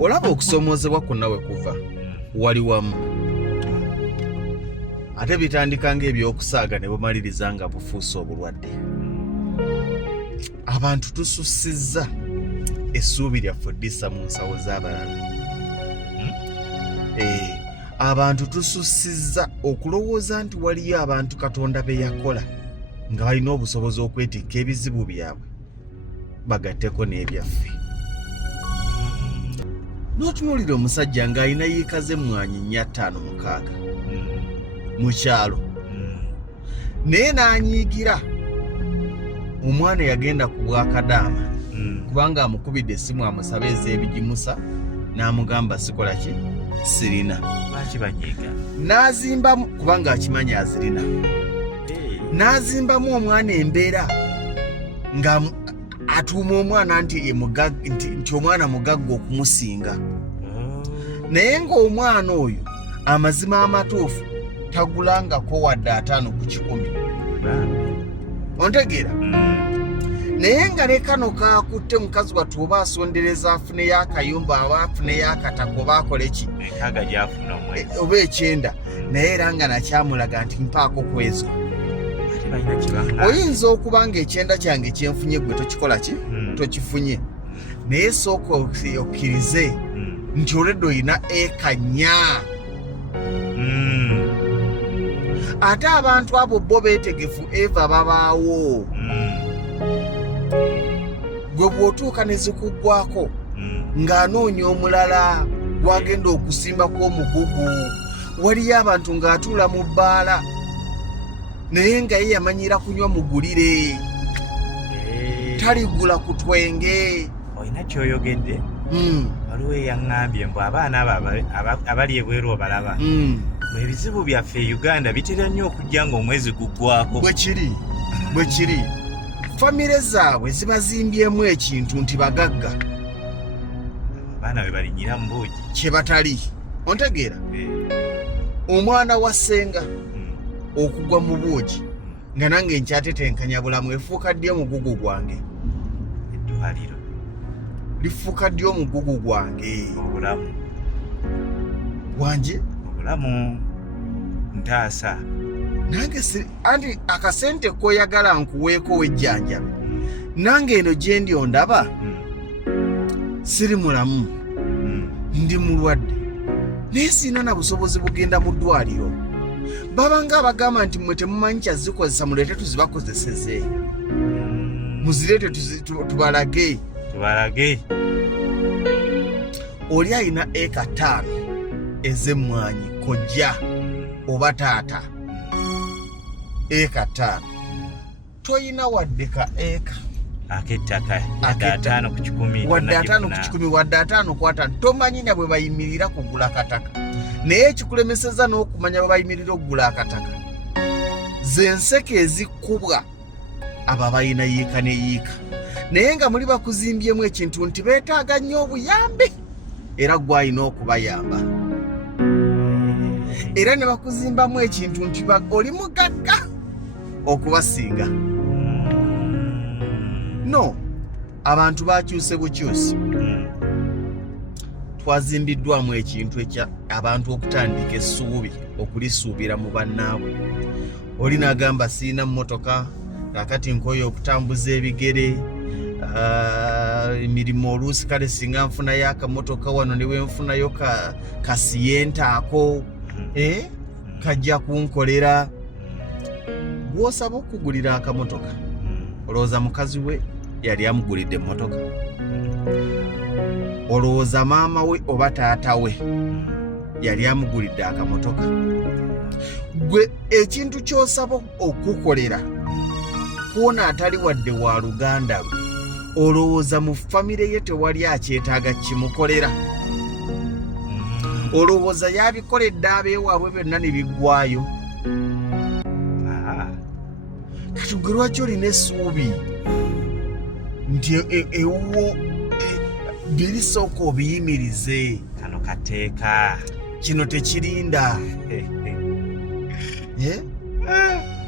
olaba okusomozebwa kwonna we kuva wali wamu ate bitandika ng'ebyokusaaga ne bumaliriza nga bufuuse obulwadde. Abantu tusussizza essuubi lyaffe ddisa mu nsawo z'abalala. Abantu tusussizza okulowooza nti waliyo abantu Katonda be yakola nga balina obusobozi okwetikka ebizibu byabwe bagatteko n'ebyaffe. N'otunuulira omusajja ng'alina yiika z'emmwanyi 456 mu kyalo naye n'anyiigira omwana yagenda ku bwakadaama kubanga amukubidde essimu amusaba ez'ebigimusa n'amugamba sikola ki sirina. Lwaki banyiiga? N'azimbamu kubanga akimanyi azirina. N'azimbamu omwana embeera nga atuuma omwana nti omwana mugagga okumusinga. Naye ng'omwana oyo amazima amatuufu tagulangako wadde 5 ku 10. Ontegeera? Naye nga ne kano kakutte mukazi wattu oba asondereza afuneyo akayumba aba afuneyo akatako oba akole ki enkaaga gy'afuna omwezi oba 9 naye era nga nakyamulaga nti mpaako kwezo. Oyinza okuba nga 9 kyange kyenfunye gwe tokikola ki tokifunye naye sooka okkirize nti olwedde olina eka 4. Ate abantu abo bo beetegefu eva babaawo. Gwe bw'otuuka ne zikuggwako ng'anoonya omulala gwagenda okusimbako omugugu. Waliyo abantu ng'atuula mu bbaala naye nga ye yamanyira kunywa mugulire taligula ku twenge. Olina kyoyogedde? Waliwo eyaŋŋambye mbu abaana abo abali ebweru obalaba ebizibu byaffe e Uganda bitera nnyo okujja ng'omwezi guggwako. Bwe kiri famire zaabwe zibazimbyemu ekintu nti bagagga. Abaana be balinyira mu buugi kye batali. Ontegeera? Omwana wa ssenga okugwa mu buugi nga nange nkyatetenkanya bulamu efuuka ddi omugugu gwange. Eddwaliro lifuuka ddi omugugu gwange. Obulamu wanje obulamu ntaasa nange anti akasente koyagala nkuweeko wejjanjabe nange eno gye ndi ondaba siri mulamu ndi mulwadde naye sirina na busobozi bugenda mu ddwaliro. Babanga abagamba nti mmwe temumanyi kyazikozesa muleete tuzibakozeseze muzireete tubalage. Oli alina eka 5 ez'emmwanyi kojja oba taata eka 5 toyina wadde ka eka ak'ettaka wadde 5 ku 10 wadde 5 ku 5 tomanyi na bwe bayimirira kugula kataka. Naye ekikulemeseza n'okumanya bwe bayimirira okugula akataka ze nseke ezikkubwa abo balina yiika ne yiika naye nga muli bakuzimbyemu ekintu nti beetaaga nnyo obuyambi era gw'alina okubayamba era ne bakuzimbamu ekintu nti oli mugagga okubasinga. No, abantu bakyuse bukyusi. Twazimbiddwamu ekintu ekya abantu okutandika essuubi okulisuubira mu bannaabwe. Oli n'agamba sirina mmotoka kakati nkoyo okutambuza ebigere emirimu oluusi kale singa nfunayo akamotoka wano ne we nfunayo kasiyenta ako kajja kunkolera. Bw'osaba okugulira akamotoka olowooza mukazi we yali amugulidde emmotoka? Olowooza maama we oba taata we yali amugulidde akamotoka? Gwe ekintu ky'osaba okukolera kuona atali wadde wa luganda lwe olowooza mu famire ye tewali akyetaaga kimukolera? Olowooza yabikoledde abeewaabwe byonna ne biggwayo? Kati gwe lwaki olina essuubi nti ewuwo birisooka obiyimirize? Kano kateeka kino tekirinda.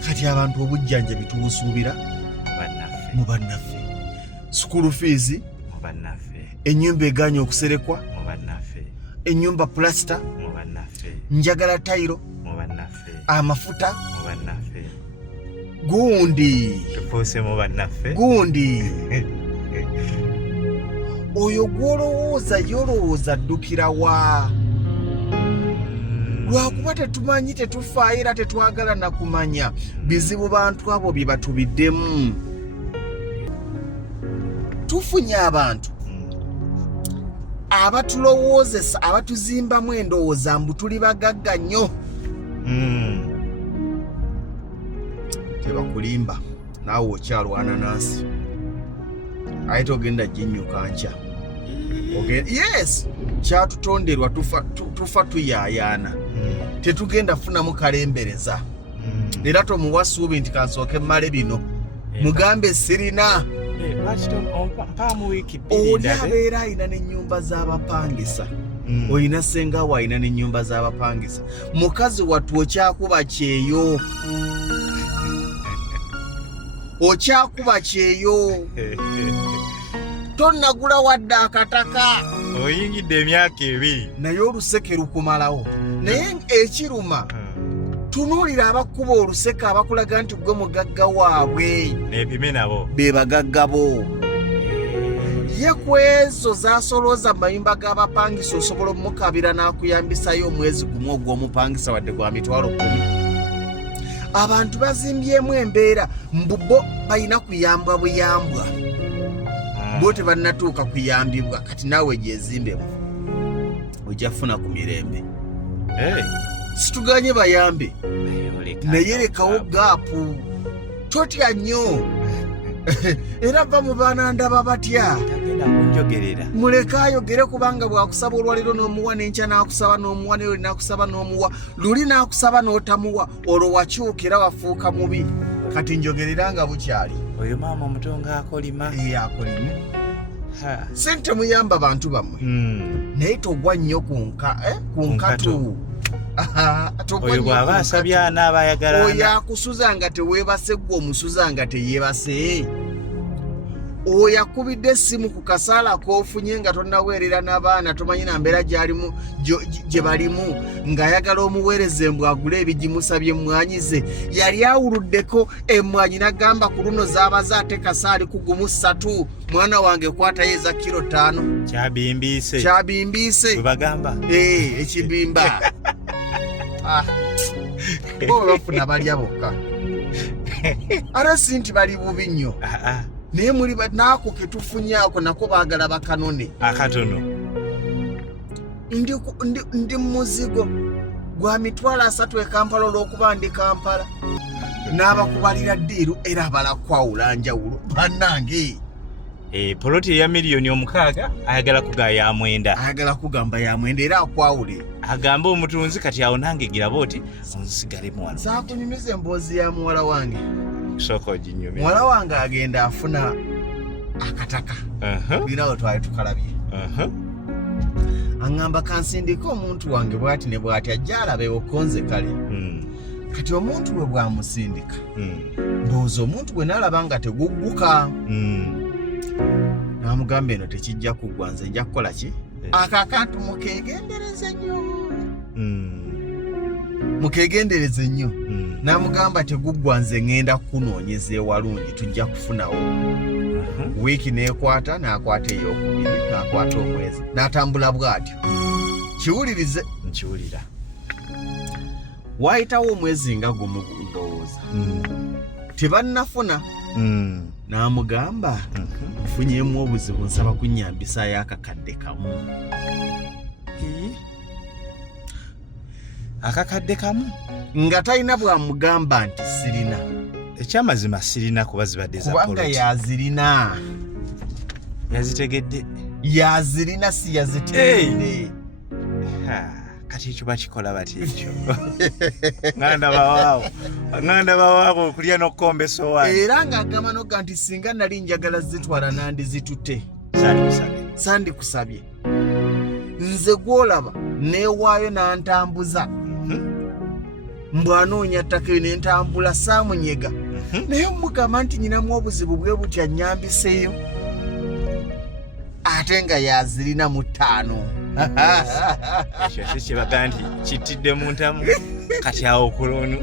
Kati abantu obujjanjabi tubusuubira mu bannaffe, school fees mu bannaffe, ennyumba eganya okuserekwa ennyumba plaster, njagala tayiro, amafuta, gundi oyo gwolowooza yolowooza ddukira wa lwakuba tetumanyi tetufaayo era tetwagala na kumanya bizibu bantu abo bye batubiddemu. Tufunye abantu abatulowoozesa abatuzimbamu endowooza mbu tuli bagagga nnyo. Tebakulimba naawe okyalwana nansi ayite ogenda ginyuka nkya. Yes, kyatutonderwa tufa tuyaayaana, tetugenda funamu kalembereza. Era tomuwa ssuubi nti kansooke mmale bino mugambe sirina. Oli abeera alina n'ennyumba z'abapangisa, olina ssenga we alina n'ennyumba z'abapangisa, mukazi wattu okyakuba kyeyo, okyakuba kyeyo. Tonnagula wadde akataka, oyingidde emyaka 2 naye oluseke lukumalawo. Naye ekiruma tunuulira abakuba oluseke abakulaga nti gwe mugagga waabwe, neepime nabo be bagagga bo. Ye ku ezo zaasolooza mu mayumba g'abapangisa osobola omukabira n'akuyambisayo omwezi gumu ogw'omupangisa wadde gwa mitwalo 10. Abantu bazimbyemu embeera mbu bo balina kuyambwa buyambwa, bo tebannatuuka kuyambibwa. Kati naawe gyezimbemu ojja kufuna ku mirembe. Situganye bayambe, naye lekawo gaapu, totya nnyo. Era va mu baana ndaba batya, muleke ayogere kubanga bwakusaba olwaliro n'omuwa, n'enkya n'akusaba n'omuwa, n'oli n'akusaba n'omuwa, luli n'akusaba n'otamuwa, olwo wakyukira wafuuka mubi. Kati njogerera nga bukyali. Oyo maama omuto ng'akolima. Akolima. Sente muyamba bantu bammwe, naye togwa nnyo ku nkatu. Oyo bw'aba asabye anaabayagala. Oyo akusuza nga teweebase, gwe omusuza nga teyeebase. Oyo akubidde essimu ku kasaala k'ofunye nga tonnaweerera n'abaana, tomanyi na mbeera gye balimu, ng'ayagala omuweereza embw agule ebigimusabye emmwanyize. Yali awuluddeko emmwanyi n'agamba ku luno zaabaze ate kasaali ku gumu 3. Mwana wange kwatayo eza kilo 5. Kyabimbiise bwe bagamba ekibimba. Bo bafuna balya bokka, ate si nti bali bubi nnyo. Naye muli naako ketufunye ako nako baagala bakanone akatono. Ndi muzigo gwa mitwalo 3 e Kampala olw'okuba ndi Kampala, n'abakubalira ddiiru era abala kwawula njawulo. Bannange poloti ya miliyoni 6 ayagala kugaya ya mwenda, ayagala kugamba ya mwenda era akwawule, agamba omutunzi kati awo nange gira boti onsigale mwana. Saakunyumiza emboozi ya muwala wange. Soko jinyume. Muwala wange agenda afuna akataka. Birawo twali tukalabye. Angamba kansindika omuntu wange bwati ne bwati ajja alabe okonze kale. Kati omuntu we bwamusindika, ndowooza omuntu gwe nalaba nga tegugguka. Namugamba eno tekijja kuggwa, nze nja kukola ki? Akakantu mukegendereze nnyo. Mukegendereze nnyo. Namugamba teguggwa, nze ngenda kukunoonyeza ewalungi, tujja kufunawo. Wiiki neekwata, n'akwata ey'okubiri, n'akwata omwezi, n'atambula bw'atyo. Kiwulirize. Nkiwulira. Waayitawo omwezi nga gumu ndowooza, tebannafuna. N'amugamba nfunyemu obuzibu, nsaba kunnyambisayo akakadde kamu. Akakadde kamu nga talina bwamugamba nti sirina. Ekyamazima sirina kuba zibadde za poloti. Kubanga yazirina. Yazitegedde. Yazirina si yazitegedde. Kati ekyo bakikola bati ekyo. Nganda bawaawo okulya n'okkomba essowaani. Era ng'agamba n'ogamba nti singa nali njagala zitwala nandizitutte. Sandikusabye. Nze gw'olaba neewaayo n'antambuza. Mbwanoonya ttaka eyo n'entambula saamunyega. Naye mugamba nti nyinamu obuzibu bwe butya nnyambiseeyo. ate nga yazirina mu 5. Ekyo si kibaga nti kittidde mu ntamu kati awo kulonu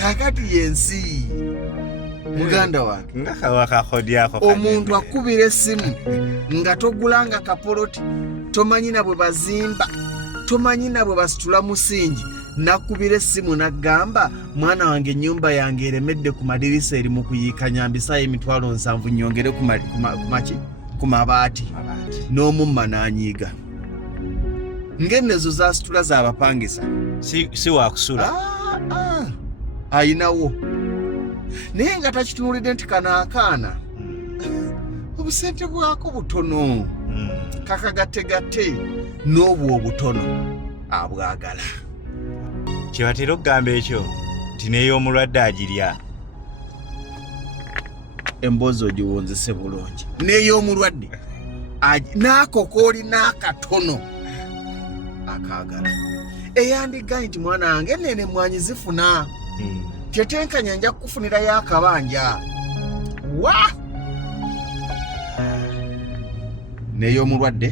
kakati yensi muganda wange nga kawakakodi ako omuntu akubira essimu nga togulanga kapoloti tomanyi na bwe bazimba tomanyi na bwe basitula musingi nakubira essimu naggamba mwana wange ennyumba yange eremedde ku madirisa eri mu kuyiika nyambisayo 7,000 nyongere ku mabaati n'omumma n'anyiiga ng'ennezo zasitula z'abapangisa si wakusula ayinawo naye nga takitunuulidde nti kanaakaana obusente bwako butono kakagategatte n'obwo obutono abwagala kyebatera okugamba ekyo nti n'ey'omulwadde agirya emboozi ogiwonzese bulungi n'ey'omulwadde n'akokooli n'akatono akaagala eyandigaye nti mwana wange nene mwanyi zifuna tetenkanya nja kukufunirayo akabanja wa n'ey'omulwadde